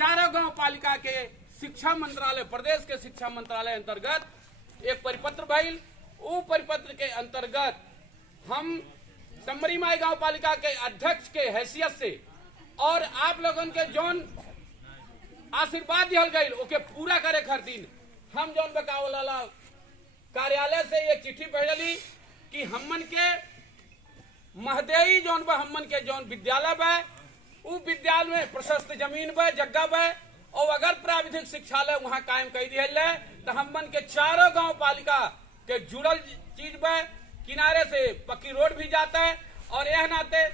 चारों गांव पालिका के शिक्षा मंत्रालय, प्रदेश के शिक्षा मंत्रालय अंतर्गत एक परिपत्र भइल। उ परिपत्र के अंतर्गत हम समरी माई गांव पालिका के अध्यक्ष के हैसियत से और आप लोगन के जौन आशीर्वाद दिहल गई ओके पूरा करे खातिर हम जौन बकावला कार्यालय से एक चिट्ठी भेजली कि हमन के महदेई जौन बा हमन के जौन विद्यालय बा उ विद्यालय में प्रशस्त जमीन बा, जगह बा, और अगर प्राविधिक शिक्षालय वहां कायम कर दिहल जाए तो हमन के चारों गांव पालिका के जुड़ल चीज बा। किनारे से पक्की रोड भी जाता है और यह नाते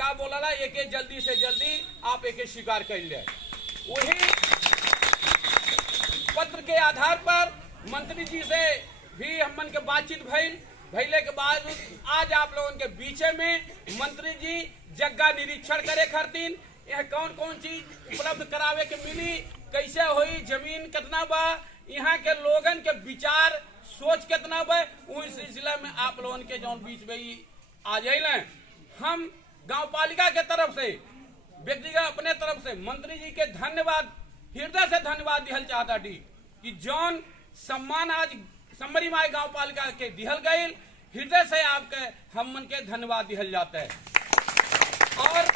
का बोला एक जल्दी से जल्दी आप एक स्वीकार कर ले। वही पत्र के आधार पर मंत्री जी से भी हमन के बातचीत भइले के बाद आज आप लोगों के बीचे में मंत्री जी जगह निरीक्षण करे खातिर यह कौन कौन चीज उपलब्ध करावे के मिली, कैसे हुई, जमीन कितना बा, यहाँ के लोगन के विचार सोच कितना बा, उस सिलसिले में आप लोगन के जौन बीच में ही आ जाइले। हम गांव पालिका के तरफ से व्यक्तिगत अपने तरफ से मंत्री जी के धन्यवाद, हृदय से धन्यवाद दिहल चाहता कि जौन सम्मान आज समरी माई गांव पालिका के दिहल गई, हृदय से आपके हमन के धन्यवाद दिहल जाता है। और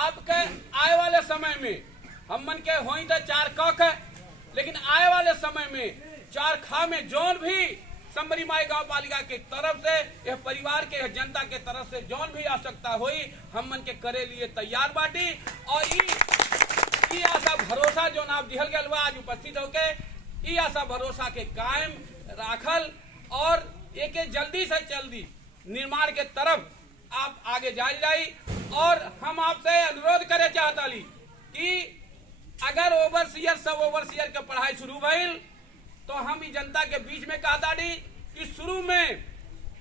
आपके आए वाले समय में हमन के होई तो 4 कख है, लेकिन आए वाले समय में 4 खा में जौन भी समरी माई गांव पालिका के तरफ से यह परिवार के जनता के तरफ से जौन भी आवश्यकता हुई हमन के करे लिए तैयार बाटी। और ई आशा भरोसा जो आप दिहल गए बा आज उपस्थित होके ई आशा भरोसा के कायम राखल और एक जल्दी से जल्दी निर्माण के तरफ आप आगे जाई। और हम आपसे अनुरोध करे चाहता कि अगर ओवरसियर सब ओवरसियर के पढ़ाई शुरू भइल तो हम ई जनता के बीच में कहता कि शुरू में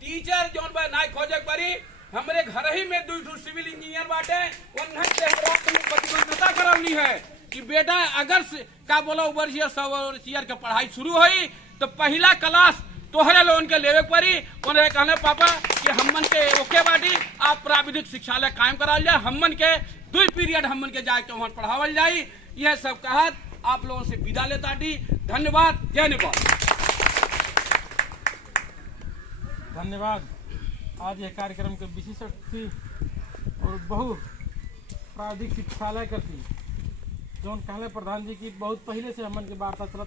टीचर जौन बा ना खोजे पड़ी, हमरे घर ही में 2 सिविल इंजीनियर बाटे उन्हें से प्रतिबद्धता करवनी है कि बेटा अगर का बोला ओवरसियर सब ओवरसियर के पढ़ाई शुरू हुई तो पहला क्लास तोहरे लोगन के लेवे पड़ी। उन्हें कहने पापा कि हमन के ओके बाटी आप प्राविधिक शिक्षालय कायम करा जाए, हमन के 2 पीरियड हमन के जाके वहां पढ़ावल जाई। यह सब कहत आप लोगों से विदा लेता डी। धन्यवाद, धन्यवाद, धन्यवाद। आज यह कार्यक्रम के विशेष अतिथि और बहु प्राविधिक शिक्षालय करती जौन कहले प्रधान जी की बहुत पहले से हमन के वार्ता चलत